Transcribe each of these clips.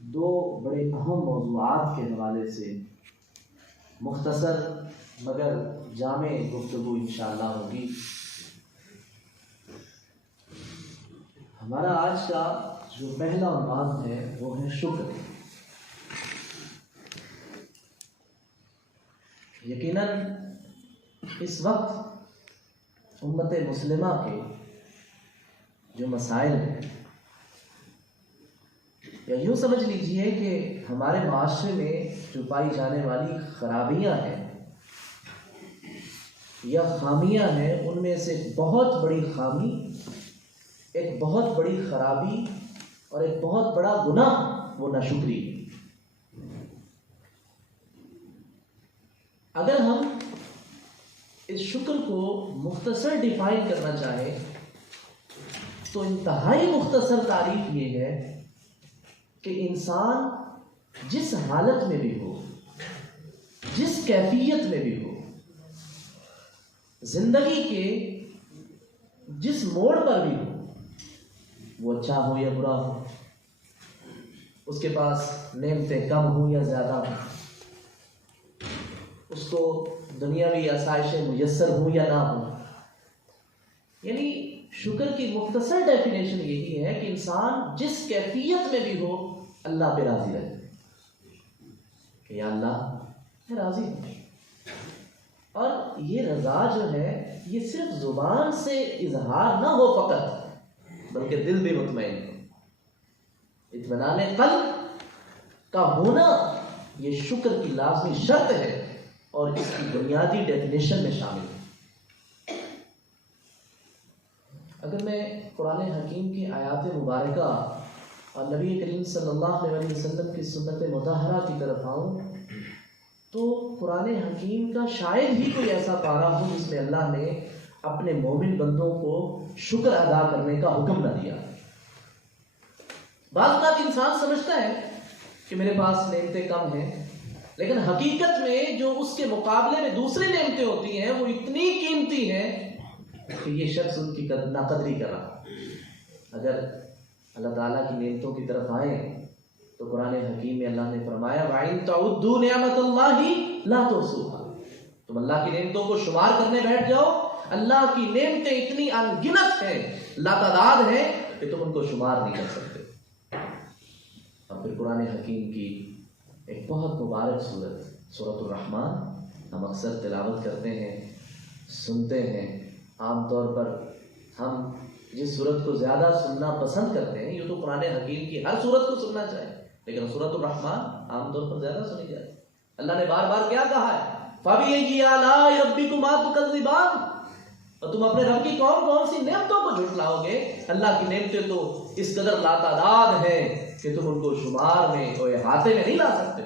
دو بڑے اہم موضوعات کے حوالے سے مختصر مگر جامع گفتگو انشاءاللہ ہوگی۔ ہمارا آج کا جو پہلا عنوان ہے وہ ہے شکر۔ یقیناً اس وقت امت مسلمہ کے جو مسائل ہیں، یا یوں سمجھ لیجئے کہ ہمارے معاشرے میں جو پائی جانے والی خرابیاں ہیں یا خامیاں ہیں، ان میں سے ایک بہت بڑی خامی، ایک بہت بڑی خرابی اور ایک بہت بڑا گناہ وہ ناشکری ہے۔ اگر ہم اس شکر کو مختصر ڈیفائن کرنا چاہیں تو انتہائی مختصر تعریف یہ ہے کہ انسان جس حالت میں بھی ہو، جس کیفیت میں بھی ہو، زندگی کے جس موڑ پر بھی ہو، وہ اچھا ہو یا برا ہو، اس کے پاس نعمتیں کم ہوں یا زیادہ ہوں، اس کو دنیاوی آسائشیں میسر ہوں یا نہ ہوں، یعنی شکر کی مختصر ڈیفینیشن یہی ہے کہ انسان جس کیفیت میں بھی ہو اللہ پہ راضی رہے کہ یا اللہ میں راضی ہوں۔ اور یہ رضا جو ہے یہ صرف زبان سے اظہار نہ ہو فقط، بلکہ دل بھی مطمئن ہو۔ اطمینان قلب کا ہونا یہ شکر کی لازمی شرط ہے اور اس کی بنیادی ڈیفینیشن میں شامل ہے۔ اگر میں قرآن حکیم کی آیات مبارکہ اور نبی کریم صلی اللہ علیہ وسلم کی سنت مطہرہ کی طرف آؤں تو قرآن حکیم کا شاید ہی کوئی ایسا پارہ ہو جس میں اللہ نے اپنے مومن بندوں کو شکر ادا کرنے کا حکم نہ دیا۔ بعض اوقات انسان سمجھتا ہے کہ میرے پاس نعمتیں کم ہیں، لیکن حقیقت میں جو اس کے مقابلے میں دوسری نعمتیں ہوتی ہیں وہ اتنی قیمتی ہیں کہ یہ شخص ان کی ناقدری کر رہا۔ اگر اللہ تعالیٰ کی نعمتوں کی طرف آئیں تو قرآن حکیم میں اللہ نے فرمایا وَإِن تَعُدُّوا نِعْمَتَ اللَّهِ لَا تُحْصُوهَا، تم اللہ کی نعمتوں کو شمار کرنے بیٹھ جاؤ، اللہ کی نعمتیں اتنی انگنت ہیں، لاتعداد ہیں کہ تم ان کو شمار نہیں کر سکتے۔ اور پھر قرآن حکیم کی ایک بہت مبارک سورت سورۃ الرحمن ہم اکثر تلاوت کرتے ہیں، سنتے ہیں۔ عام طور پر ہم جس سورت کو زیادہ سننا پسند کرتے ہیں، یہ تو قرآن حکیم کی ہر سورت کو سننا چاہیے، لیکن سورۃ الرحمن عام طور پر زیادہ سنی جاتی ہے۔ اللہ نے بار بار کیا کہا ہے؟ فَبِأَيِّ آلَاءِ رَبِّكُمَا تُكَذِّبَانِ، اور تم اپنے رب کی کون کون سی نعمتوں کو جھٹلاؤ گے؟ اللہ کی نعمتیں تو اس قدر لاتعداد ہیں کہ تم ان کو شمار میں اور احاطے میں نہیں لا سکتے۔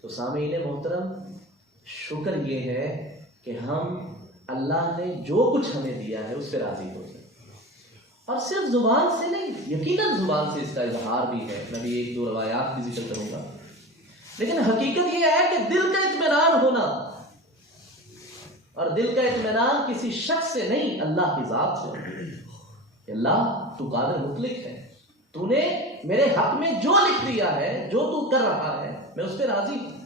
تو سامعین محترم، شکر یہ ہے کہ ہم اللہ نے جو کچھ ہمیں دیا ہے اس پہ راضی ہو جائے، اور صرف زبان سے نہیں، یقیناً زبان سے اس کا اظہار بھی ہے، میں بھی ایک دو روایات کی ذکر کروں گا، لیکن حقیقت یہ ہے کہ دل کا اطمینان ہونا، اور دل کا اطمینان کسی شخص سے نہیں، اللہ کی ذات سے۔ کہ اللہ تو قادر مطلق ہے، تو نے میرے حق میں جو لکھ دیا ہے، جو تو کر رہا ہے، میں اس پہ راضی ہوں۔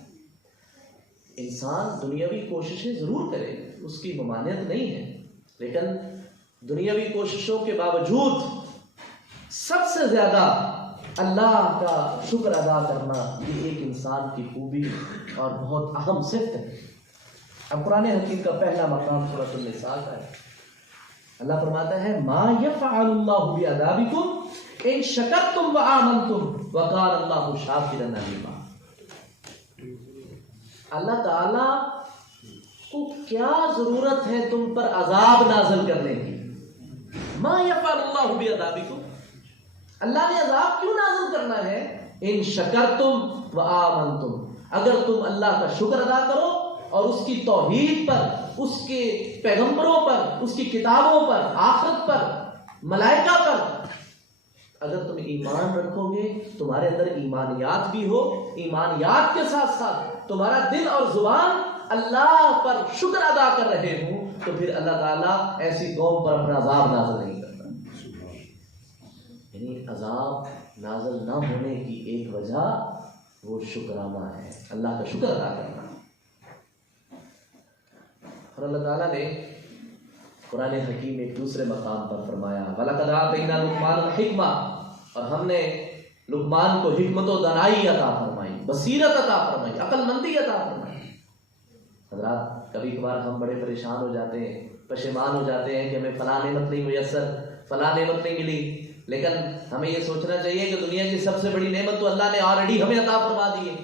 انسان دنیاوی کوششیں ضرور کرے، اس کی ممانعت نہیں ہے، لیکن دنیاوی کوششوں کے باوجود سب سے زیادہ اللہ کا شکر ادا کرنا یہ ایک انسان کی خوبی اور بہت اہم صفت ہے۔ اب قرآن حکیم کا پہلا مقام سورۃ النساء کا ہے۔ اللہ فرماتا ہے ما یفعل اللہ بعذابکم ان شکرتم وآمنتم وکان اللہ شاکرا علیما۔ اللہ تعالیٰ کو کیا ضرورت ہے تم پر عذاب نازل کرنے کی؟ ما یفعل اللہ بعذابکم، اللہ نے عذاب کیوں نازل کرنا ہے؟ ان شکرتم وآمنتم، اگر تم اللہ کا شکر ادا کرو اور اس کی توحید پر، اس کے پیغمبروں پر، اس کی کتابوں پر، آخرت پر، ملائکہ پر اگر تم ایمان رکھو گے، تمہارے اندر ایمانیات بھی ہو، ایمانیات کے ساتھ ساتھ تمہارا دل اور زبان اللہ پر شکر ادا کر رہے ہوں، تو پھر اللہ تعالیٰ ایسی قوم پر اپنا عذاب نازل نہیں کرتا۔ یعنی عذاب نازل نہ ہونے کی ایک وجہ وہ شکرانہ ہے، اللہ کا شکر ادا کرنا۔ اور اللہ تعالیٰ نے قرآن حکیم ایک دوسرے مقام پر فرمایا وَلَقَدْ آتَيْنَا لُقْمَانَ الْحِکْمَةَ، اور ہم نے لقمان کو حکمت و دانائی عطا فرمائی، بصیرت عطا فرمائی، عقل مندی عطا فرمائی۔ حضرات کبھی کبھار ہم بڑے پریشان ہو جاتے ہیں، پشیمان ہو جاتے ہیں کہ ہمیں فلاں نعمت نہیں میسر، فلاں نعمت نہیں ملی، لیکن ہمیں یہ سوچنا چاہیے کہ دنیا کی سب سے بڑی نعمت تو اللہ نے آلریڈی ہمیں عطا فرما دی ہے،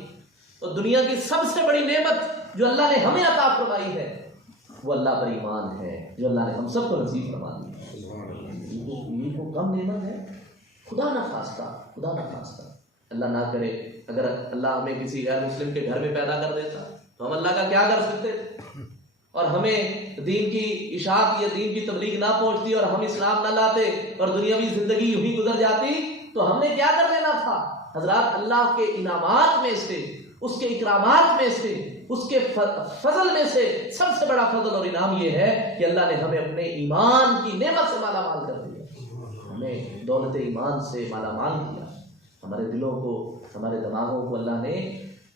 اور دنیا کی سب سے بڑی نعمت جو اللہ نے ہمیں عطا فرمائی ہے وہ اللہ پر ایمان ہے، جو اللہ نے ہم سب کو نصیب فرما دی ہے۔ یہ کو کم نعمت ہے؟ خدا نہ خواستہ، خدا نہ خواستہ، اللہ نہ کرے اگر اللہ ہمیں کسی غیر مسلم کے گھر میں پیدا کر دیتا تو ہم اللہ کا کیا کر سکتے تھے، اور ہمیں دین کی اشاعت یا دین کی تبلیغ نہ پہنچتی اور ہم اسلام نہ لاتے اور دنیاوی زندگی یوں ہی گزر جاتی تو ہم نے کیا کر لینا تھا؟ حضرات اللہ کے انعامات میں سے، اس کے اکرامات میں سے، اس کے فضل میں سے سب سے بڑا فضل اور انعام یہ ہے کہ اللہ نے ہمیں اپنے ایمان کی نعمت سے مالا مال کر دیا، ہمیں دولت ایمان سے مالا مال کیا، ہمارے دلوں کو، ہمارے دماغوں کو اللہ نے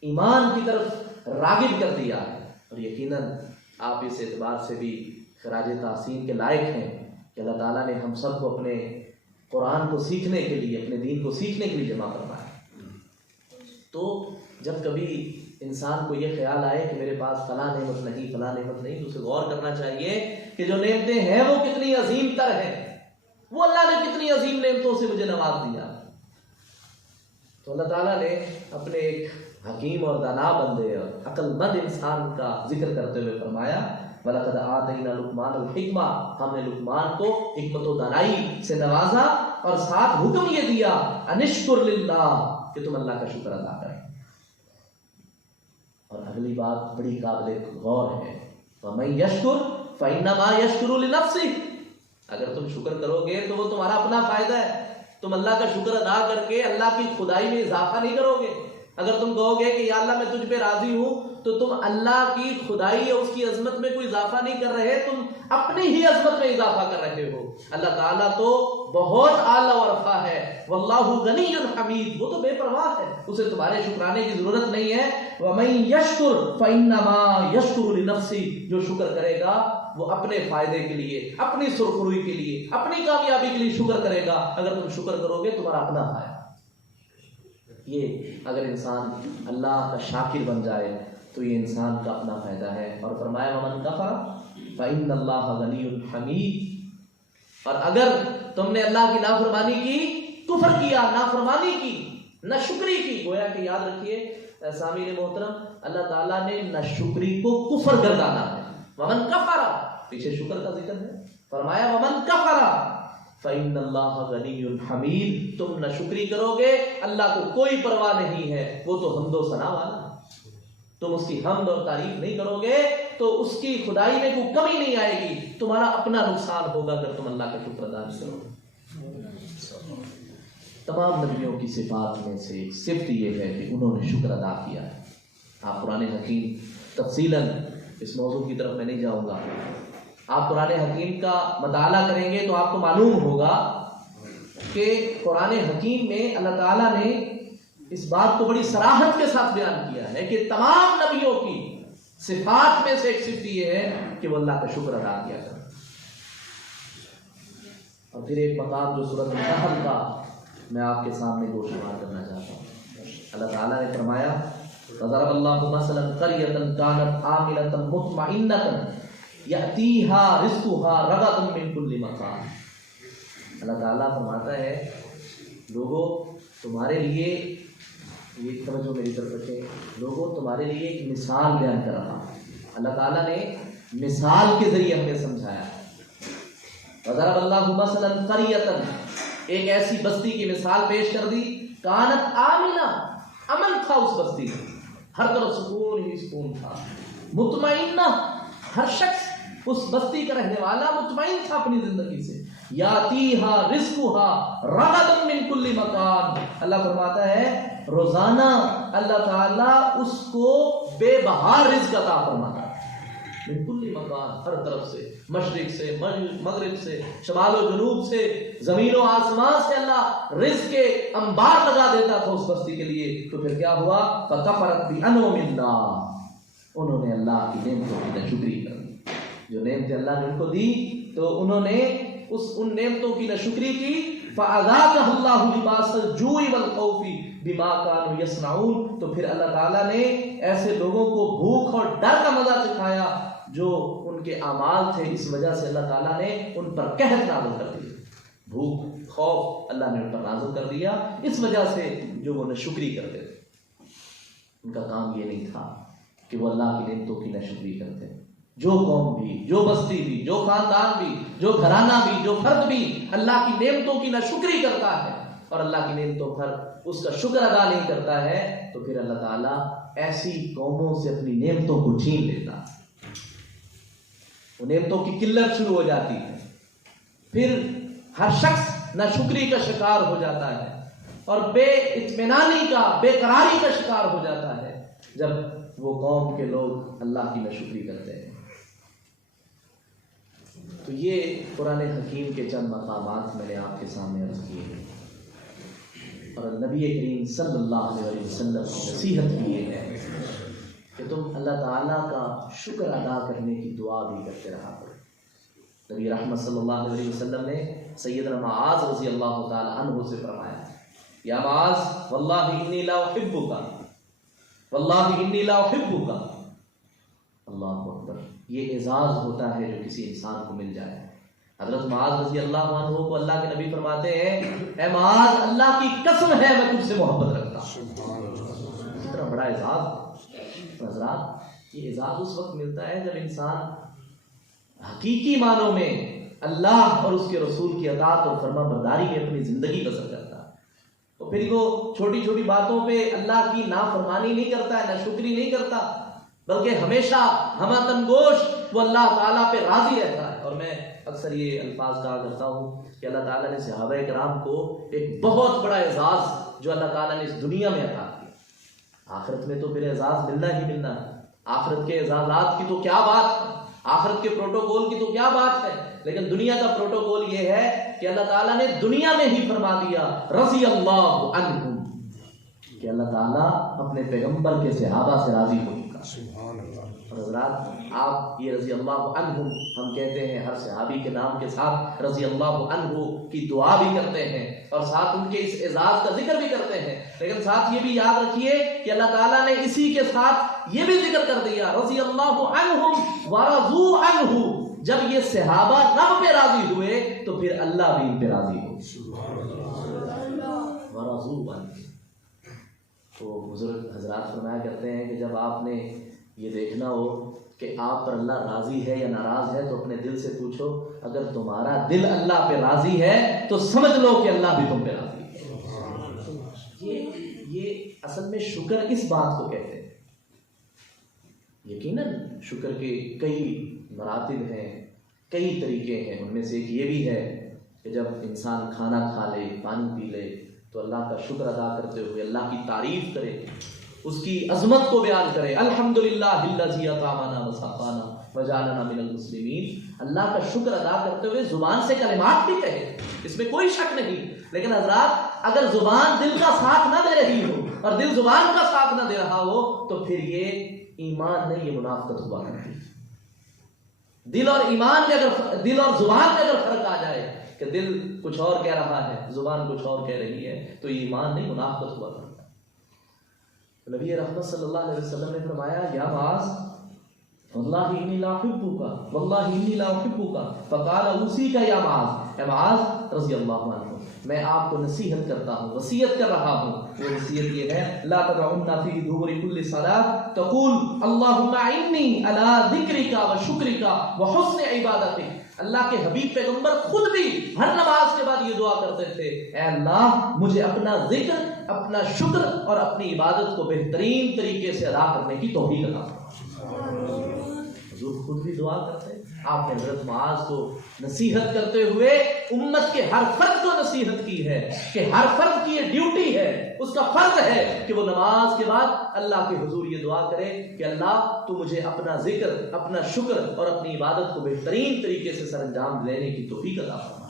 ایمان کی طرف راغب کر دیا ہے۔ اور یقیناً آپ اس اعتبار سے بھی خراج تحسین کے لائق ہیں کہ اللہ تعالیٰ نے ہم سب کو اپنے قرآن کو سیکھنے کے لیے، اپنے دین کو سیکھنے کے لیے جمع فرمایا۔ تو جب کبھی انسان کو یہ خیال آئے کہ میرے پاس فلاں نعمت نہیں، فلاں نعمت نہیں، تو اسے غور کرنا چاہیے کہ جو نعمتیں ہیں وہ کتنی عظیم تر ہیں، وہ اللہ نے کتنی عظیم نعمتوں سے مجھے نواز دیا۔ تو اللہ تعالیٰ نے اپنے ایک حکیم اور دانا بندے اور عقل مند انسان کا ذکر کرتے ہوئے فرمایا وَلَقَدْ آتَيْنَا لُقْمَانَ الْحِکْمَةَ، ہم نے لقمان کو حکمت و دانائی سے نوازا اور ساتھ حکم یہ دیا أَنِ اشْكُرْ لِلَّهِ، کہ تم اللہ کا شکر ادا کریں۔ اور اگلی بات بڑی قابل غور ہے وَمَن يَشْكُرْ فَإِنَّمَا يَشْكُرُ لِنَفْسِهِ، اگر تم شکر کرو گے تو وہ تمہارا اپنا فائدہ ہے، تم اللہ کا شکر ادا کر کے اللہ کی خدائی میں اضافہ نہیں کرو گے۔ اگر تم کہو گے کہ یا اللہ میں تجھ پہ راضی ہوں تو تم اللہ کی خدائی اور اس کی عظمت میں کوئی اضافہ نہیں کر رہے، تم اپنی ہی عظمت میں اضافہ کر رہے ہو۔ اللہ تعالیٰ تو بہت اعلیٰ و رفیع ہے، واللہ غنی حمید، وہ تو بے پرواہ ہے، اسے تمہارے شکرانے کی ضرورت نہیں ہے۔ وَمَن يَشْكُرْ فَإِنَّمَا يَشْكُرُ لِنَفْسِهِ، جو شکر کرے گا وہ اپنے فائدے کے لیے، اپنی سرخروئی کے لیے، اپنی کامیابی کے لیے شکر کرے گا۔ اگر تم شکر کرو گے تمہارا اپنا فائدہ۔ یہ اگر انسان اللہ کا شاکر بن جائے تو یہ انسان کا اپنا فائدہ ہے۔ اور فرمایا وَمَن كَفَرَ فَإِنَّ اللَّهَ غَنِيٌّ حَمِيدٌ، اور اگر تم نے اللہ کی نافرمانی کی، کفر کیا، نافرمانی کی، ناشکری کی، گویا کہ یاد رکھیے سامعین محترم، اللہ تعالیٰ نے ناشکری کو کفر گردانا ہے۔ وَمَن كَفَرَ، پیچھے شکر کا ذکر ہے، فرمایا وَمَن كَفَرَ فَإِنَّ اللَّهَ غَنِيٌّ حَمِيدٌ، تم ناشکری کرو گے اللہ کو کوئی پرواہ نہیں ہے، وہ تو حمد و ثنا والا ہے، تم اس کی حمد اور تعریف نہیں کرو گے تو اس کی خدائی میں کوئی کمی نہیں آئے گی، تمہارا اپنا نقصان ہوگا اگر تم اللہ کا شکر ادا نہیں کرو گے۔ تمام نبیوں کی صفات میں سے ایک صفت یہ ہے کہ انہوں نے شکر ادا کیا ہے۔ آپ قرآن حکیم تفصیلاً اس موضوع کی طرف میں نہیں جاؤں گا، آپ قرآن حکیم کا مطالعہ کریں گے تو آپ کو معلوم ہوگا کہ قرآن حکیم میں اللہ تعالیٰ نے اس بات کو بڑی صراحت کے ساتھ بیان کیا ہے کہ تمام نبیوں کی صفات میں سے ایک صفت یہ ہے کہ وہ اللہ کا شکر ادا کیا کریں۔ اور پھر ایک مقام جو سورۃ النحل کا میں آپ کے سامنے گوشوار کرنا چاہتا ہوں، اللہ تعالیٰ نے فرمایا وَضَرَبَ اللَّهُ مَثَلًا قَرْيَةً كَانَتْ آمِنَةً مُطْمَئِنَّةً يَأْتِيهَا رِزْقُهَا رَغَدًا مِنْ كُلِّ مَكَانٍ۔ اللہ تعالیٰ فرماتا ہے لوگوں تمہارے لیے، یہ توجہ میری طرف رکھیں، لوگوں تمہارے لیے ایک مثال بیان کر رہا ہوں۔ اللہ تعالیٰ نے مثال کے ذریعے ہمیں سمجھایا۔ وَضَرَبَ اللَّهُ مَثَلًا قَرْيَةً، ایک ایسی بستی کی مثال پیش کر دی، کانت آمنہ، امن تھا اس بستی میں، ہر طرف سکون ہی سکون تھا، مطمئنہ، ہر شخص اس بستی کا رہنے والا مطمئن تھا اپنی زندگی سے، یاتیہا رزقہا رغداً من کل مکان، اللہ فرماتا ہے روزانہ اللہ تعالیٰ اس کو بے بہا رزق عطا فرماتا ہے۔ من کل مکان، ہر طرف سے، مشرق سے، مغرب سے، شمال و جنوب سے، زمین و آسمان سے اللہ رزق کے انبار لگا دیتا تھا اس بستی کے لیے. تو پھر کیا ہوا؟ فکفرت بانعم اللہ، انہوں نے اللہ کی نعمتوں کی ناشکری کر دی. جو نعمتیں اللہ نے ان کو دی تو انہوں نے ان نعمتوں کی ناشکری کی. فَأَذَاقَهُ اللَّهُ لِبَاسَ الْجُوعِ وَالْخَوْفِ بِمَا كَانُوا يَصْنَعُونَ. تو پھر اللہ تعالیٰ نے ایسے لوگوں کو بھوک اور ڈر کا مزہ چکھایا جو ان کے اعمال تھے. اس وجہ سے اللہ تعالیٰ نے ان پر قہر نازل کر دیا. بھوک خوف اللہ نے ان پر نازل کر دیا اس وجہ سے جو وہ ناشکری کرتے تھے. ان کا کام یہ نہیں تھا کہ وہ اللہ کی نعمتوں کی ناشکری کرتے. جو قوم بھی، جو بستی بھی، جو خاندان بھی، جو گھرانہ بھی، جو فرد بھی اللہ کی نعمتوں کی ناشکری کرتا ہے اور اللہ کی نعمتوں پر اس کا شکر ادا نہیں کرتا ہے تو پھر اللہ تعالیٰ ایسی قوموں سے اپنی نعمتوں کو چھین لیتا ہے. وہ نعمتوں کی قلت شروع ہو جاتی ہے. پھر ہر شخص ناشکری کا شکار ہو جاتا ہے اور بے اطمینانی کا، بے قراری کا شکار ہو جاتا ہے جب وہ قوم کے لوگ اللہ کی ناشکری کرتے ہیں. تو یہ قرآن حکیم کے چند مقامات میں نے آپ کے سامنے عرض کیے ہیں اور نبی کریم صلی اللہ علیہ وسلم کی نصیحت کی یہ ہے کہ تم اللہ تعالیٰ کا شکر ادا کرنے کی دعا بھی کرتے رہا کرو. نبی رحمت صلی اللہ علیہ وسلم نے سیدنا معاذ رضی اللہ تعالی عنہ سے فرمایا، یا معاذ واللہ انی لا احبک، واللہ انی لا احبک. اللہ اکبر. یہ اعزاز ہوتا ہے جو کسی انسان کو مل جائے. حضرت معاذ رضی اللہ عنہ کو اللہ کے نبی فرماتے ہیں، اے معاذ اللہ کی قسم ہے میں تجھ سے محبت رکھتا ہوں. اتنا بڑا اعزاز. حضرات یہ اعزاز اس وقت ملتا ہے جب انسان حقیقی معنوں میں اللہ اور اس کے رسول کی اطاعت اور فرما برداری میں اپنی زندگی بسر کرتا ہے. تو پھر وہ چھوٹی چھوٹی باتوں پہ اللہ کی نافرمانی نہیں کرتا ہے، ناشکری نہیں کرتا، بلکہ ہمیشہ ہمہ تنگوش وہ اللہ تعالیٰ پہ راضی رہتا ہے. اور میں اکثر یہ الفاظ کہا کرتا ہوں کہ اللہ تعالیٰ نے صحابہ کرام کو ایک بہت بڑا اعزاز جو اللہ تعالیٰ نے اس دنیا میں عطا کیا. آخرت میں تو پھر اعزاز ملنا ہی ملنا ہے. آخرت کے اعزازات کی تو کیا بات ہے، آخرت کے پروٹوکول کی تو کیا بات ہے، لیکن دنیا کا پروٹوکول یہ ہے کہ اللہ تعالیٰ نے دنیا میں ہی فرما دیا رضی اللہ عنہم، کہ اللہ تعالیٰ اپنے پیغمبر کے صحابہ سے راضی ہو چکا. اور حضرات آپ یہ رضی اللہ عنہم ہم کہتے ہیں، ہر صحابی کے نام کے ساتھ رضی اللہ عنہ کی دعا بھی کرتے ہیں اور ساتھ ان کے اس اعزاز کا ذکر بھی کرتے ہیں، لیکن ساتھ یہ بھی یاد رکھیے کہ اللہ تعالیٰ نے اسی کے ساتھ یہ بھی ذکر کر دیا رضی اللہ عنہم ورضوا عنہ. جب یہ صحابہ رب پہ راضی ہوئے تو پھر اللہ بھی ان پہ راضی ہو. ورضوا عنہ. تو بزرگ حضرات فرمایا کرتے ہیں کہ جب آپ نے یہ دیکھنا ہو کہ آپ پر اللہ راضی ہے یا ناراض ہے تو اپنے دل سے پوچھو، اگر تمہارا دل اللہ پہ راضی ہے تو سمجھ لو کہ اللہ بھی تم پہ راضی ہے. یہ اصل میں شکر اس بات کو کہتے ہیں. یقیناً شکر کے کئی مراتب ہیں، کئی طریقے ہیں. ان میں سے ایک یہ بھی ہے کہ جب انسان کھانا کھا لے، پانی پی لے تو اللہ کا شکر ادا کرتے ہوئے اللہ کی تعریف کرے، اس کی عظمت کو بیان کرے. الحمدللہ الذی اطعمنا وسقانا وجعلنا من المسلمین. اللہ کا شکر ادا کرتے ہوئے زبان سے کلمات بھی کہے، اس میں کوئی شک نہیں. لیکن حضرات اگر زبان دل کا ساتھ نہ دے رہی ہو اور دل زبان کا ساتھ نہ دے رہا ہو تو پھر یہ ایمان نہیں، یہ منافقت ہوا کرتی. دل اور ایمان میں اگر دل اور زبان میں اگر فرق آ جائے کہ دل کچھ اور کہہ رہا ہے، زبان کچھ اور کہہ رہی ہے، تو یہ ایمان نہیں، منافقت ہوا کرتا. نبی رحمت صلی اللہ علیہ وسلم نے فرمایا، یا معاذ واللہ انی لا احبک، واللہ انی لا احبک. فقال اوصیک یا معاذ، اے معاذ رضی اللہ عنہ میں آپ کو نصیحت کرتا ہوں، وصیت کر رہا ہوں. وہ وصیت یہ ہے، لا تدعن فی دبر کل صلاۃ تقول اللهم اعنی علی ذکرک وشکرک وحسن عبادتک. اللہ کے حبیب پیغمبر خود بھی ہر نماز کے بعد یہ دعا کرتے تھے، اے اللہ مجھے اپنا ذکر، اپنا شکر اور اپنی عبادت کو بہترین طریقے سے ادا کرنے کی توفیق عطا فرما. حضور خود بھی دعا کرتے ہیں آپ نے حضرت معاذ کو نصیحت کرتے ہوئے امت کے ہر فرد کو نصیحت کی ہے کہ ہر فرد کی یہ ڈیوٹی ہے، اس کا فرض ہے کہ وہ نماز کے بعد اللہ کے حضور یہ دعا کرے کہ اللہ تو مجھے اپنا ذکر، اپنا شکر اور اپنی عبادت کو بہترین طریقے سے سر انجام دینے کی توفیق عطا فرما۔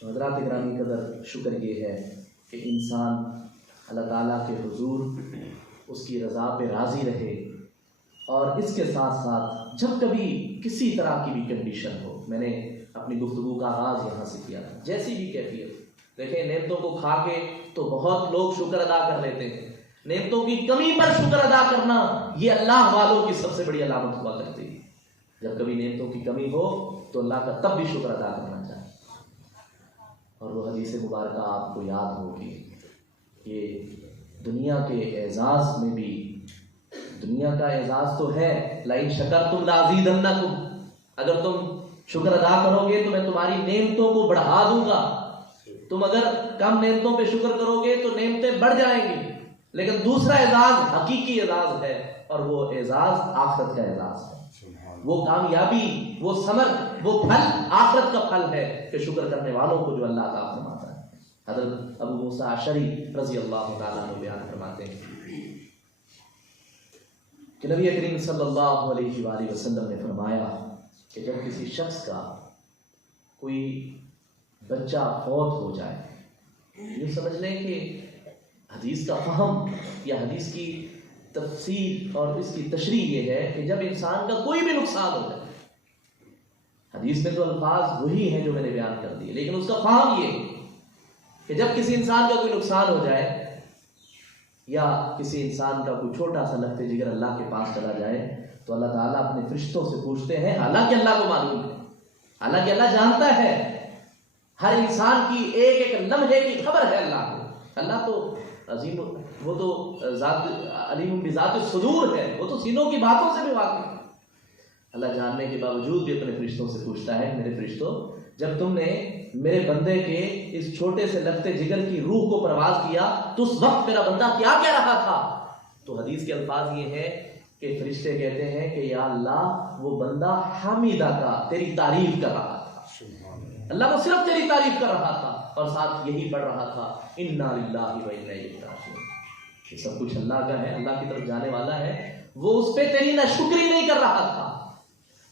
حضرات گرامی قدر، شکر یہ ہے کہ انسان اللہ تعالیٰ کے حضور اس کی رضا پہ راضی رہے، اور اس کے ساتھ ساتھ جب کبھی کسی طرح کی بھی کنڈیشن ہو، میں نے اپنی گفتگو کا آغاز یہاں سے کیا تھا، جیسی بھی کیفیت، دیکھیں نعمتوں کو کھا کے تو بہت لوگ شکر ادا کر لیتے ہیں، نعمتوں کی کمی پر شکر ادا کرنا یہ اللہ والوں کی سب سے بڑی علامت ہوا کرتی ہے۔ جب کبھی نعمتوں کی کمی ہو تو اللہ کا تب بھی شکر ادا کرنا چاہیے۔ اور وہ حدیث مبارکہ آپ کو یاد ہوگی، یہ دنیا کے اعزاز میں بھی، دنیا کا اعزاز تو ہے، لئن شکرتم لازیدنکم، اگر تم شکر ادا کرو گے تو میں تمہاری نعمتوں کو بڑھا دوں گا، تم اگر کم نعمتوں پہ شکر کرو گے تو نعمتیں بڑھ جائیں گی۔ لیکن دوسرا اعزاز حقیقی اعزاز ہے، اور وہ اعزاز آخرت کا اعزاز ہے، وہ کامیابی، وہ ثمر، وہ پھل آخرت کا پھل ہے کہ شکر کرنے والوں کو جو اللہ عطا فرماتا ہے۔ حضرت ابو موسیٰ اشعری رضی اللہ تعالیٰ عنہ بیان فرماتے ہیں کہ نبی کریم صلی اللہ علیہ وآلہ وسلم نے فرمایا کہ جب کسی شخص کا کوئی بچہ فوت ہو جائے، یہ سمجھ لیں کہ حدیث کا فہم یا حدیث کی تفسیر اور اس کی تشریح یہ ہے کہ جب انسان کا کوئی بھی نقصان ہو جائے، حدیث میں تو الفاظ وہی ہیں جو میں نے بیان کر دیے، لیکن اس کا فہم یہ کہ جب کسی انسان کا کوئی نقصان ہو جائے یا کسی انسان کا کوئی چھوٹا سا لگتے جگر اللہ کے پاس چلا جائے تو اللہ تعالیٰ اپنے فرشتوں سے پوچھتے ہیں، حالانکہ اللہ کو معلوم ہے، حالانکہ اللہ جانتا ہے ہر انسان کی ایک ایک لمحے کی خبر ہے اللہ کو، اللہ تو عظیم، وہ تو ذات علیم بذات الصدور ہے، وہ تو سینوں کی باتوں سے بھی واقف ہے۔ اللہ جاننے کے باوجود بھی اپنے فرشتوں سے پوچھتا ہے، میرے فرشتوں جب تم نے میرے بندے کے اس چھوٹے سے لگتے جگر کی روح کو پرواز کیا تو اس وقت میرا بندہ کیا کہہ رہا تھا؟ تو حدیث کے الفاظ یہ ہے کہ فرشتے کہتے ہیں کہ یا اللہ وہ بندہ حمیدہ کا تیری تعریف کر رہا تھا، اللہ کو صرف تیری تعریف کر رہا تھا، اور ساتھ یہی پڑھ رہا تھا انا للہ و انا الیہ راجعون، یہ سب کچھ اللہ کا ہے، اللہ کی طرف جانے والا ہے، وہ اس پہ تیری ناشکری نہیں کر رہا تھا،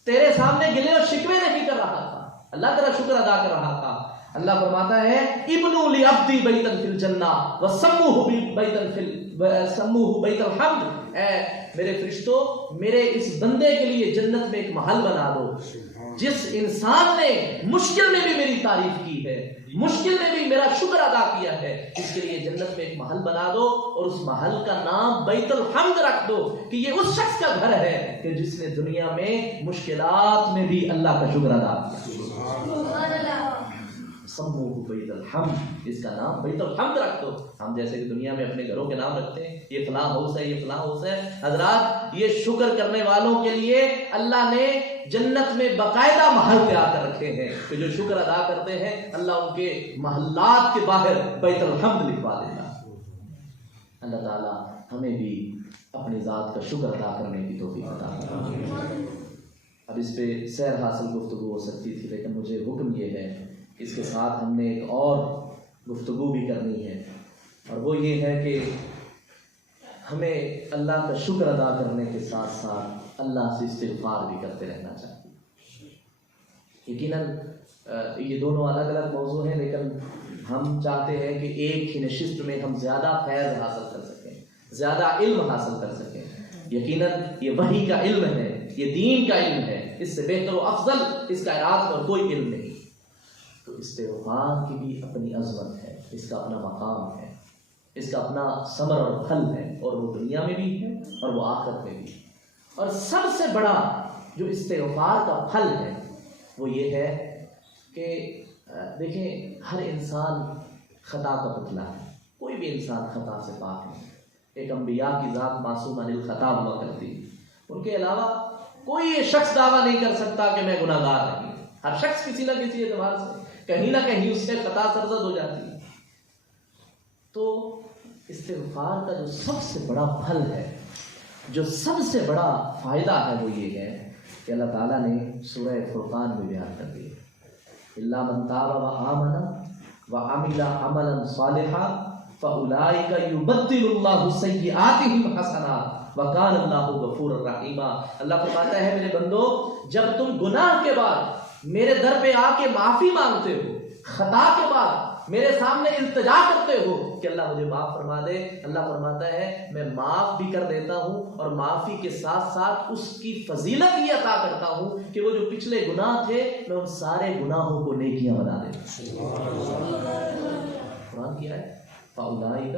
تیرے سامنے گلے اور شکوے نہیں کر رہا تھا، اللہ تیرا شکر ادا کر رہا تھا۔ اللہ فرماتا ہے ابنوا لعبدی بیتا فی الجنہ وسموہ بیت الحمد، اے میرے فرشتوں میرے اس بندے کے لیے جنت میں ایک محل بنا دو، جس انسان نے مشکل میں بھی میری تعریف کی ہے، مشکل میں بھی میرا شکر ادا کیا ہے، اس کے لیے جنت میں ایک محل بنا دو، اور اس محل کا نام بیت الحمد رکھ دو کہ یہ اس شخص کا گھر ہے کہ جس نے دنیا میں مشکلات میں بھی اللہ کا شکر ادا کیا۔ سموہ بیت الحمد، اس کا نام بیت الحمد رکھ دو۔ ہم جیسے کہ دنیا میں اپنے گھروں کے نام رکھتے ہیں، یہ فلاں ہاؤس ہے، یہ فلاں ہاؤس ہے، حضرات یہ شکر کرنے والوں کے لیے اللہ نے جنت میں باقاعدہ محل تیار کر رکھے ہیں کہ جو شکر ادا کرتے ہیں اللہ ان کے محلات کے باہر بیت الحمد لکھوا دیتا۔ اللہ تعالیٰ ہمیں بھی اپنی ذات کا شکر ادا کرنے کی توفیق عطا فرمائے۔ اب اس پہ سیر حاصل گفتگو ہو سکتی تھی، لیکن مجھے حکم یہ ہے اس کے ساتھ ہم نے ایک اور گفتگو بھی کرنی ہے، اور وہ یہ ہے کہ ہمیں اللہ کا شکر ادا کرنے کے ساتھ ساتھ اللہ سے استغفار بھی کرتے رہنا چاہیے۔ یقیناً یہ دونوں الگ الگ موضوع ہیں، لیکن ہم چاہتے ہیں کہ ایک ہی نشست میں ہم زیادہ فیض حاصل کر سکیں، زیادہ علم حاصل کر سکیں۔ یقیناً یہ وحی کا علم ہے، یہ دین کا علم ہے، اس سے بہتر و افضل اس کائنات میں کوئی علم نہیں۔ تو استغفار کی بھی اپنی عظمت ہے، اس کا اپنا مقام ہے، اس کا اپنا ثمر اور پھل ہے، اور وہ دنیا میں بھی ہے اور وہ آخرت میں بھی ہے۔ اور سب سے بڑا جو استغفار کا پھل ہے وہ یہ ہے کہ دیکھیں ہر انسان خطا کا پتلا ہے، کوئی بھی انسان خطا سے پاک نہیں۔ ایک انبیاء کی ذات معصوم عن الخطا ہوا کرتی، ان کے علاوہ کوئی یہ شخص دعویٰ نہیں کر سکتا کہ میں گناہ گار نہیں۔ ہر شخص کسی نہ کسی اعتبار سے کہیں نہ کہیں اس سے خطا سرزد ہو جاتی ہے۔ تو استغفار کا جو سب سے بڑا پھل ہے، جو سب سے بڑا فائدہ ہے وہ یہ ہے کہ اللہ تعالیٰ نے سورہ فرقان میں بیان کر دیا، الا من تاب و آمن و عمل عملا صالحا فاولئک یبدل اللہ سیئاتہم حسنات وکان اللہ غفورا رحیما۔ اللہ فرماتا ہے میرے بندو، جب تم گناہ کے بعد میرے در پہ آ کے معافی مانگتے ہو، خطا کے بعد میرے سامنے التجا کرتے ہو کہ اللہ مجھے معاف فرما دے، اللہ فرماتا ہے میں معاف بھی کر دیتا ہوں، اور معافی کے ساتھ ساتھ اس کی فضیلت یہ عطا کرتا ہوں کہ وہ جو پچھلے گناہ تھے میں ان سارے گناہوں کو نیکیاں بنا دیتا ہوں۔ قرآن کی آیت فاولئک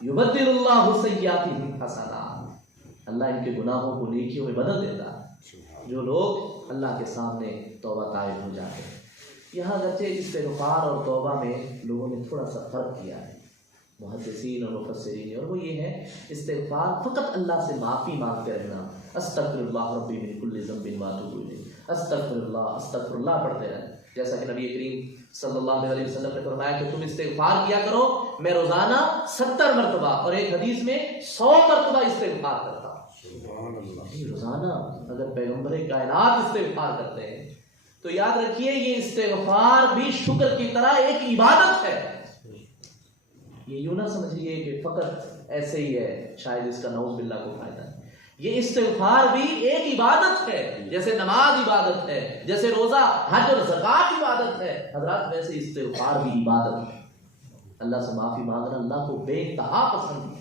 یبدل اللہ سیئاتہم حسنات، اللہ ان کے گناہوں کو نیکیوں میں بدل دیتا ہے جو لوگ اللہ کے سامنے توبہ طائب ہو جاتے ہیں۔ یہاں اگرچہ استغفار اور توبہ میں لوگوں نے تھوڑا سا فرق کیا ہے، محدثین اور مفسرین، اور وہ یہ ہے استغفار فقط اللہ سے معافی مانگتے رہنا، استغفر اللہ ربی من کل ذنب و اتوب الیہ، استغفر اللہ پڑھتے رہنا، جیسا کہ نبی کریم صلی اللہ علیہ وسلم نے فرمایا کہ تم استغفار کیا کرو، میں روزانہ 70 مرتبہ اور ایک حدیث میں 100 مرتبہ استغفار کرتا ہوں۔ روزانہ اگر پیغمبر کائنات استغفار کرتے ہیں تو یاد رکھیے یہ استغفار بھی شکر کی طرح ایک عبادت ہے۔ یہ یوں نہ سمجھیے کہ فقط ایسے ہی ہے، شاید اس کا نعوذ باللہ کو فائدہ ہے۔ یہ استغفار بھی ایک عبادت ہے، جیسے نماز عبادت ہے، جیسے روزہ حج اور زکوٰۃ عبادت ہے حضرات، ویسے استغفار بھی عبادت ہے۔ اللہ سے معافی مانگنا اللہ کو بے انتہا پسند ہے۔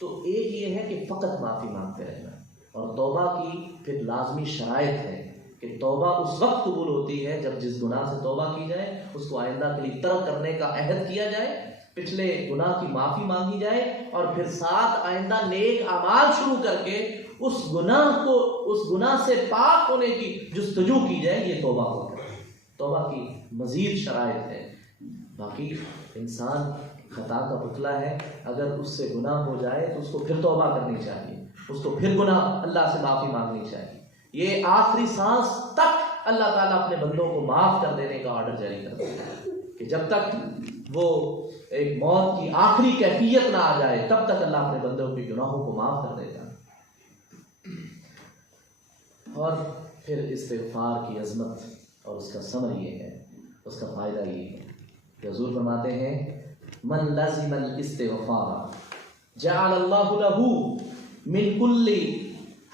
تو ایک یہ ہے کہ فقط معافی مانگتے رہنا، اور توبہ کی پھر لازمی شرائط ہے کہ توبہ اس وقت قبول ہوتی ہے جب جس گناہ سے توبہ کی جائے اس کو آئندہ کے لیے ترک کرنے کا عہد کیا جائے، پچھلے گناہ کی معافی مانگی جائے، اور پھر ساتھ آئندہ نیک اعمال شروع کر کے اس گناہ سے پاک ہونے کی جستجو کی جائے، یہ توبہ ہوتا ہے۔ توبہ کی مزید شرائط ہے۔ باقی انسان خطا کا پتلا ہے، اگر اس سے گناہ ہو جائے تو اس کو پھر توبہ کرنی چاہیے، اس کو پھر گناہ اللہ سے معافی مانگنی چاہیے۔ یہ آخری سانس تک اللہ تعالیٰ اپنے بندوں کو معاف کر دینے کا آرڈر جاری کرتا ہے کہ جب تک وہ ایک موت کی آخری کیفیت نہ آ جائے تب تک اللہ اپنے بندوں کے گناہوں کو معاف کر دیتا ہے۔ اور پھر استغفار کی عظمت اور اس کا ثمر یہ ہے، اس کا فائدہ یہ ہے کہ حضور فرماتے ہیں من لازم الاستغفار جعل اللہ له من كل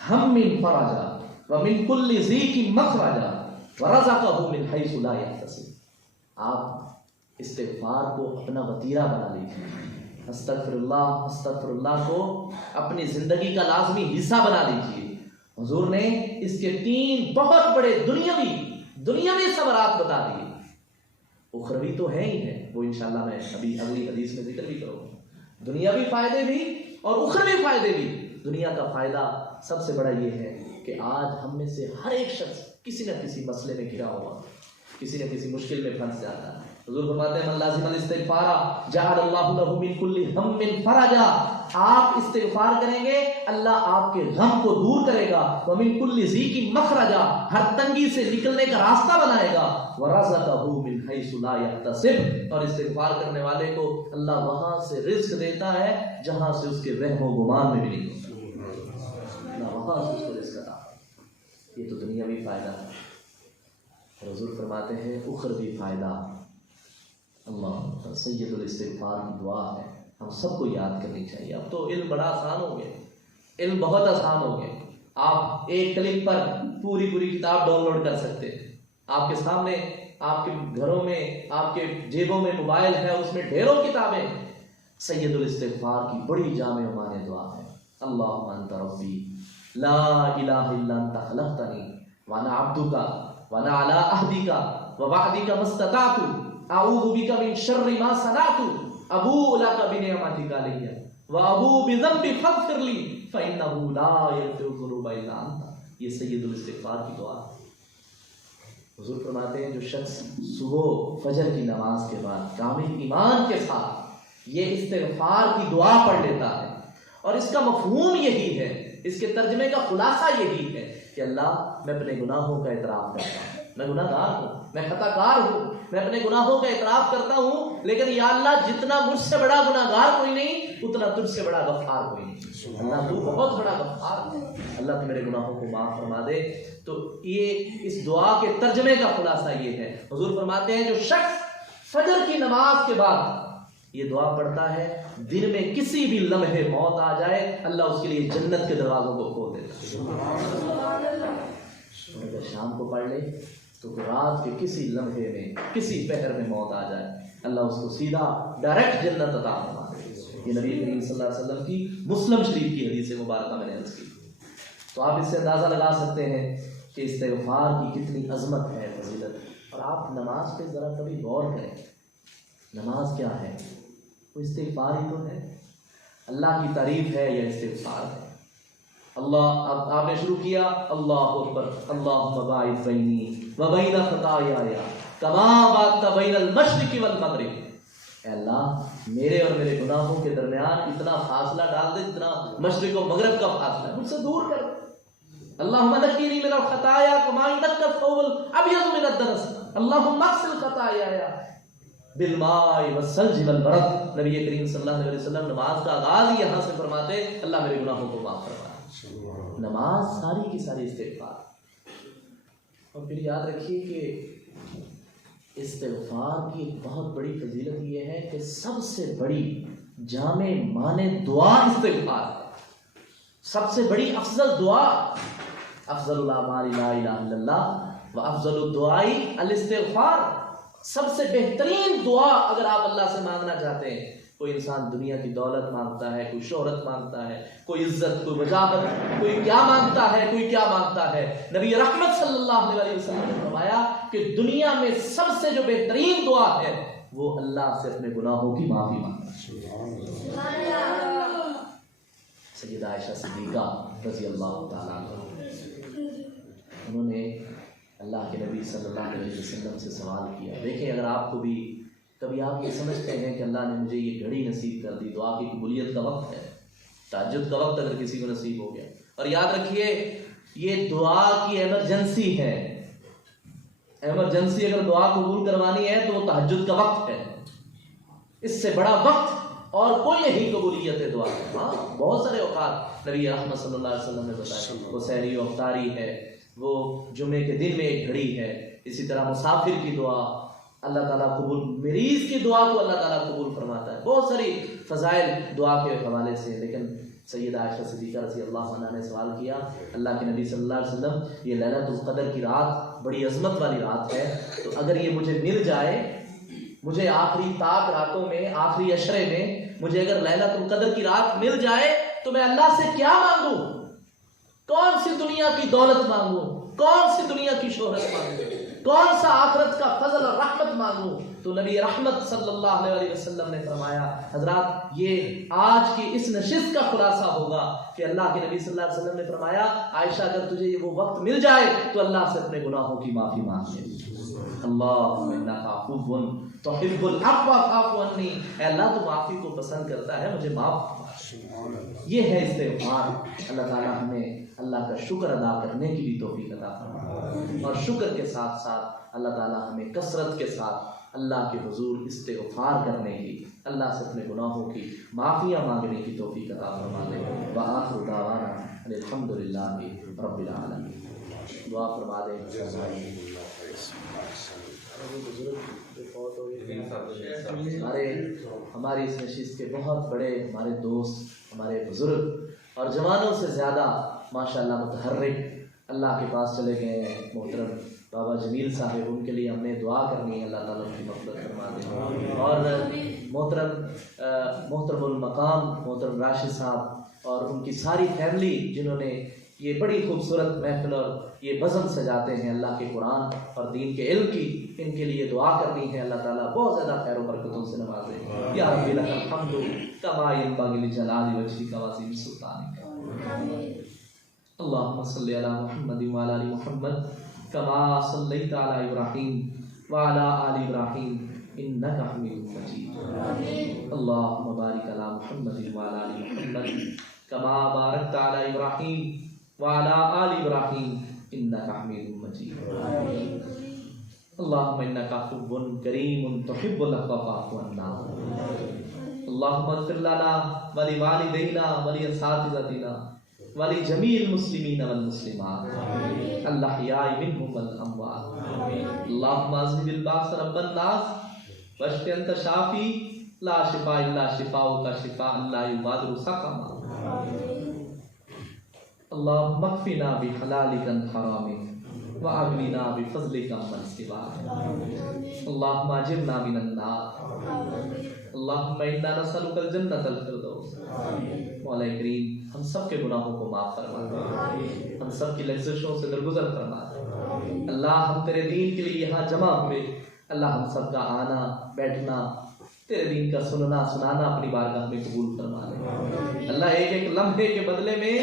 ہم فرجا ومن كل ضيق مخرجا ورزقه من حيث لا يحتسب۔ آپ استغفار کو اپنا وتیرہ بنا لیجیے، استغفر اللہ کو اپنی زندگی کا لازمی حصہ بنا لیجیے۔ حضور نے اس کے 3 بہت بڑے دنیاوی ثمرات بتا دیے، اخروی تو ہے ہی ہے، وہ انشاءاللہ میں ابھی اگلی حدیث میں ذکر بھی کروں گا۔ دنیاوی فائدے بھی اور اخروی فائدے بھی۔ دنیا کا فائدہ سب سے بڑا یہ ہے کہ آج ہم میں سے ہر ایک شخص کسی نہ کسی مسئلے میں گھرا ہوا، کسی نہ کسی مشکل میں پھنس جاتا ہے۔ حضور فرماتے ہیں من لازم الاستغفار جعل اللہ له من كل هم فرجا، آپ استغفار کریں گے اللہ آپ کے غم کو دور کرے گا، ومن كل ضيق مخرجا، ہر تنگی سے نکلنے کا راستہ بنائے گا، ورزقه من حيث لا يحتسب، اور استغفار کرنے والے کو اللہ وہاں سے رزق دیتا ہے جہاں سے اس کے وہم و گمان میں بھی نہیں ہوتا، اللہ وہاں سے اس کو رزق عطا۔ یہ تو دنیاوی فائدہ ہے، اور حضور فرماتے ہیں اخروی فائدہ۔ اللہ سید الاستغفار کی دعا ہے، ہم سب کو یاد کرنی چاہیے۔ اب تو علم بڑا آسان ہو گیا، علم بہت آسان ہو گیا، آپ ایک کلک پر پوری کتاب ڈاؤن لوڈ کر سکتے ہیں۔ آپ کے سامنے، آپ کے گھروں میں، آپ کے جیبوں میں موبائل ہے، اس میں ڈھیروں کتابیں۔ سید الاستغفار کی بڑی جامع و مانع دعا ہے، اللہم انت ربی لا الہ الا انت خلقتنی وانا عبدک وانا علی عہدک ووعدک ما استطعت اعوذ بک من شر ما صنعت ابوء لک بنعمتک علی وابوء بذنبی فاغفر لی فانہ لا یغفر الذنوب الا انت۔ یہ سید الاستغفار کی دعا ہے۔ حضور فرماتے ہیں جو شخص صبح فجر کی نماز کے بعد کامل ایمان کے ساتھ یہ استغفار کی دعا پڑھ لیتا ہے، اور اس کا مفہوم یہی ہے، اس کے ترجمے کا خلاصہ یہی ہے کہ اللہ میں اپنے گناہوں کا اعتراف کرتا ہوں، میں گناہ گار ہوں، میں خطا کار ہوں، میں اپنے گناہوں کا اعتراف کرتا ہوں، لیکن یا اللہ جتنا مجھ سے بڑا گناہ گار کوئی نہیں، اتنا تجھ سے بڑا غفار کوئی نہیں. اللہ تو بہت بڑا غفار ہے. اللہ تو میرے گناہوں کو معاف فرما دے. تو یہ اس دعا کے ترجمے کا خلاصہ یہ ہے. حضور فرماتے ہیں جو شخص فجر کی نماز کے بعد یہ دعا پڑھتا ہے, دن میں کسی بھی لمحے موت آ جائے اللہ اس کے لیے جنت کے دروازوں کو کھول دیتا ہے. اگر شام کو پڑھ لے تو رات کے کسی لمحے میں کسی پہر میں موت آ جائے اللہ اس کو سیدھا ڈائریکٹ جنت عطا فرما دے. یہ نبی کریم صلی اللہ علیہ وسلم کی مسلم شریف کی حدیث مبارکہ میں نے عرض کی. تو آپ اس سے اندازہ لگا سکتے ہیں کہ استغفار کی کتنی عظمت ہے, فضیلت. اور آپ نماز پہ ذرا کبھی غور کریں, نماز کیا ہے؟ وہ استغفار ہی تو ہے. اللہ کی تعریف ہے یا استغفار ہے؟ اللہ, اب آپ نے شروع کیا اللہ اکبر, اللہم باعث بینی و بین خطایایا کما بعدت بین المشرق والمغرب. اے اللہ میرے اور میرے گناہوں کے درمیان اتنا فاصلہ ڈال دے جتنا مشرق و مغرب کا فاصلہ ہے, مجھ سے دور کر. اللہم نقنی من الخطایا کما ینقی الثوب الابیض من الدنس. اللہم اغسل خطایایا بالماء والثلج والبرد. نبی کریم صلی اللہ علیہ وسلم نماز کا آغاز ہی یہاں سے فرماتے اللہ میرے گناہوں کو معاف فرما. نماز ساری کی ساری استغفار. اور پھر یاد رکھیے کہ استغفار کی ایک بہت بڑی فضیلت یہ ہے کہ سب سے بڑی جامع معنی دعا استغفار ہے. سب سے بڑی افضل دعا, افضل الاعمال لا الہ الا اللہ و افضل الدعاء الاستغفار. سب سے بہترین دعا اگر آپ اللہ سے مانگنا چاہتے ہیں, کوئی انسان دنیا کی دولت مانگتا ہے, کوئی شہرت مانگتا ہے, کوئی عزت, کوئی وجاہت, کوئی کیا مانگتا ہے, کوئی کیا مانگتا ہے. نبی رحمت صلی اللہ علیہ وسلم نے فرمایا کہ دنیا میں سب سے جو بہترین دعا ہے وہ اللہ سے اپنے گناہوں کی معافی مانگنا. سیدہ عائشہ صدیقہ رضی اللہ تعالیٰ عنہ, انہوں نے اللہ کے نبی صلی اللہ علیہ وسلم سے سوال کیا. دیکھیں اگر آپ کو بھی کبھی آپ یہ سمجھتے ہیں کہ اللہ نے مجھے یہ گھڑی نصیب کر دی, دعا کی قبولیت کا وقت ہے, تہجد کا وقت اگر کسی کو نصیب ہو گیا, اور یاد رکھیے یہ دعا کی ایمرجنسی ہے. ایمرجنسی اگر دعا قبول کروانی ہے تو وہ تہجد کا وقت ہے. اس سے بڑا وقت اور کوئی نہیں قبولیت ہے دعا. ہاں بہت سارے اوقات نبی رحمت صلی اللہ علیہ وسلم نے بتایا, وہ سحری و افطاری ہے, وہ جمعے کے دن میں ایک گھڑی ہے. اسی طرح مسافر کی دعا اللہ تعالیٰ قبول, مریض کی دعا کو اللہ تعالیٰ قبول فرماتا ہے. بہت ساری فضائل دعا کے حوالے سے. لیکن سیدہ عائشہ صدیقہ رضی اللہ عنہا نے سوال کیا, اللہ کے نبی صلی اللہ علیہ وسلم یہ لیلۃ القدر کی رات بڑی عظمت والی رات ہے, تو اگر یہ مجھے مل جائے, مجھے آخری طاق راتوں میں, آخری عشرے میں مجھے اگر لیلۃ القدر کی رات مل جائے تو میں اللہ سے کیا مانگوں؟ کون سی دنیا کی دولت مانگوں, کون سی دنیا کی شہرت مانگوں, کون سا آخرت کا فضل اور رحمت مانگوں؟ تو نبی رحمت صلی اللہ علیہ وسلم نے فرمایا, حضرات یہ آج کی اس نشست کا خلاصہ ہوگا کہ اللہ کے نبی صلی اللہ علیہ وسلم نے فرمایا عائشہ اگر تجھے یہ وہ وقت مل جائے تو اللہ سے اپنے گناہوں کی معافی مانگ لے. اللہم انک عفو تحب العفو فاعف عنی, اے اللہ تو معافی کو پسند کرتا ہے, مجھے معاف فرما. یہ ہے استغفار. اللہ تعالیٰ ہمیں اللہ کا شکر ادا کرنے کی بھی توفیق عطا فرمائے, اور شکر کے ساتھ ساتھ اللہ تعالیٰ ہمیں کثرت کے ساتھ اللہ کے حضور استغفار کرنے کی, اللہ سے اپنے گناہوں کی معافیاں مانگنے کی توفیق عطا فرما دے. وآخر دعوانا الحمدللہ رب العالمین. دعا فرما دے. ہماری اس نشست کے بہت بڑے ہمارے دوست, ہمارے بزرگ اور جوانوں سے زیادہ ماشاءاللہ متحرک اللہ کے پاس چلے گئے ہیں, محترم بابا جمیل صاحب, ان کے لیے ہم نے دعا کرنی ہے اللہ تعالیٰ ان کی مغفرت فرما دے. اور محترم المقام محترم راشد صاحب اور ان کی ساری فیملی جنہوں نے یہ بڑی خوبصورت محفل اور یہ بزم سجاتے ہیں اللہ کے قرآن اور دین کے علم کی, ان کے لیے دعا کرنی ہے اللہ تعالیٰ بہت زیادہ خیر و برکتوں سے نوازے. یا رب لک الحمد کما ينبغي لجلال وجهك وعظیم سلطانك. اللهم صل على محمد وعلى ال محمد كما صليت على ابراهيم وعلى ال ابراهيم انك حميد مجيد. اللهم بارك على محمد وعلى ال محمد كما باركت على ابراهيم وعلى آل ابراہیم انک حمید مجید. اللہم انک عفو کریم تحب العفو فاعف عنا. اللهم اغفر لنا ولوالدينا ولأساتذتنا ولجميع المسلمين والمسلمات الأحياء منهم والأموات اللهم اذهب الباس رب الناس واشف أنت شافي لا شفاء إلا شفاؤك شفاء لا يغادر سقما اللهم اكفنا بحلالك عن حرامك وأغننا بفضلك عمن سواك اللهم أجرنا من النار اللهم انا نسألك الجنة الفردوس مولا کریم ہم سب کے گناہوں کو معاف فرما دے، ہم سب کی لغزشوں سے درگزر فرما دے اللہ۔ ہم تیرے دین کے لیے یہاں جمع ہوئے اللہ، ہم سب کا آنا بیٹھنا تیرے دین کا سننا سنانا اپنی بارگاہ میں قبول فرما دے اللہ۔ ایک ایک لمحے کے بدلے میں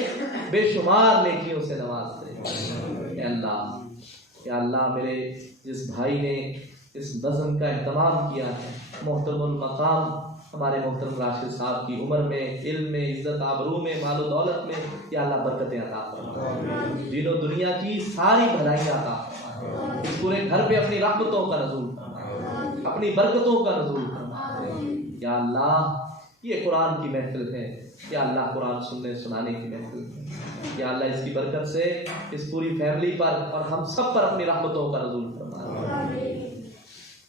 بے شمار نیکیوں سے نواز دے اے اللہ۔ یا اللہ میرے جس بھائی نے اس نظم کا اہتمام کیا ہے، محترم المقام ہمارے محترم راشد صاحب کی عمر میں، علم میں، عزت آبرو میں، مال و دولت میں یا اللہ برکتیں عطا فرما، دین و دنیا کی ساری بھلائیاں عطا فرما، اس پورے گھر پہ اپنی رحمتوں کا نزول فرما، اپنی برکتوں کا نزول فرما یا اللہ۔ یہ قرآن کی محفل ہے یا اللہ، قرآن سننے سنانے کی محفل ہے یا اللہ، اس کی برکت سے اس پوری فیملی پر اور ہم سب پر اپنی رحمتوں کا نزول فرما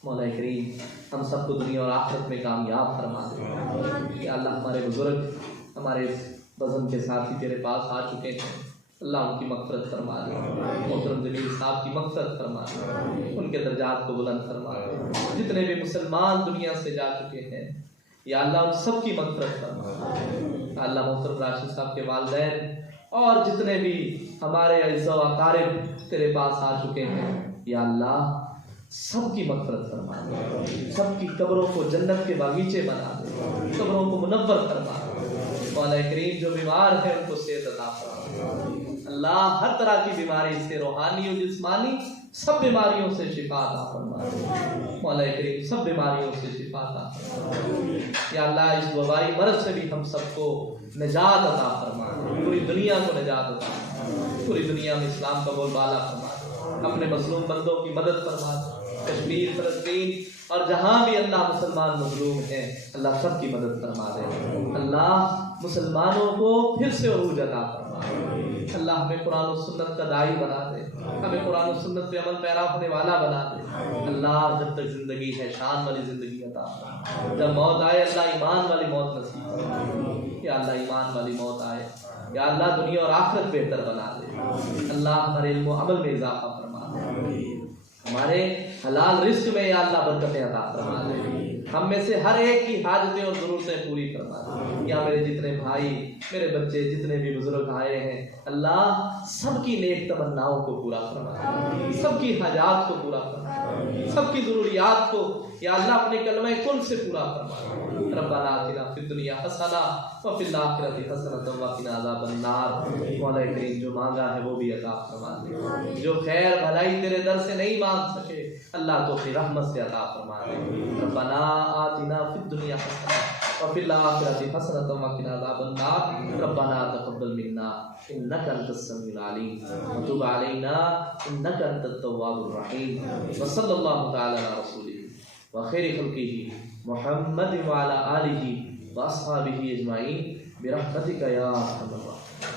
مولا کریم۔ ہم سب کو دنیا اور آخرت میں کامیاب فرما دے یا اللہ۔ ہمارے بزرگ ہمارے بزم کے ساتھی تیرے پاس آ چکے ہیں اللہ، ان کی مغفرت فرما دے، محترم جمیل صاحب کی مغفرت فرما دے، ان کے درجات کو بلند فرما دے۔ جتنے بھی مسلمان دنیا سے جا چکے ہیں یا اللہ، ان سب کی مغفرت فرما دے اللہ۔ محترم راشد صاحب کے والدین اور جتنے بھی ہمارے اعزاء و اقارب تیرے پاس آ چکے ہیں یا اللہ، سب کی مغفرت فرما دے، سب کی قبروں کو جنت کے باغیچے بنا دے، قبروں کو منور فرما دے مولا کریم۔ جو بیمار ہیں ان کو صحت عطا فرما اللہ، ہر طرح کی بیماری سے، روحانی و جسمانی، سب بیماریوں سے شفا عطا فرما دے مولا کریم، سب بیماریوں سے شفا عطا فرما یا اللہ۔ اس وبائی مرض سے بھی ہم سب کو نجات عطا فرما دے، پوری دنیا کو نجات عطا فرما دے، پوری دنیا میں اسلام کا بول بالا فرما دے، اپنے مظلوم بندوں کی مدد فرما دے، کشمیر، فلسطین اور جہاں بھی اللہ مسلمان مظلوم ہیں اللہ، سب کی مدد فرما دے اللہ۔ مسلمانوں کو پھر سے عروج عطا فرما دے اللہ، ہمیں قرآن و سنت کا داعی بنا دے، ہمیں قرآن و سنت پہ عمل پیرا ہونے والا بنا دے اللہ۔ جب تک زندگی ہے شان والی زندگی عطا فرما، جب موت آئے اللہ ایمان والی موت نصیب فرما یا اللہ، ایمان والی موت آئے یا اللہ، دنیا اور آخرت بہتر بنا دے اللہ۔ ہمارے علم و عمل میں اضافہ فرما دے، ہمارے حلال رزق میں یا اللہ برکتیں عطا فرما دے، ہم میں سے ہر ایک کی حاجتیں اور ضرورتیں پوری فرما دے یا میرے جتنے بھائی، میرے بچے، جتنے بھی بزرگ آئے ہیں اللہ، سب کی نیک تمناؤں کو پورا فرما دے، سب کی حاجات کو پورا فرما دے، سب کی ضروریات کو یا اللہ اپنے کلمہ کن سے پورا فرما دے۔ ربنا آتنا فی الدنیا حسنہ وفی الآخرۃ حسنۃ وقنا عذاب النار مولا کریم، جو مانگا ہے وہ بھی عطا فرما دے، جو خیر بھلائی تیرے در سے نہیں مانگ سکے اللہ تو اپنی رحمت سے عطا فرما دے۔ ربنا آتنا فی الدنیا حسنہ وفی الآخرۃ حسنۃ وقنا عذاب النار ربنا تقبل منا انک انت السمیع العلیم وتب علینا انک انت التواب الرحیم وصلی اللہ تعالی علی رسولہ وخیر خلقہ محمد وعلی آلہ واصحابہ اجمعین برحمتک یا ارحم الراحمین۔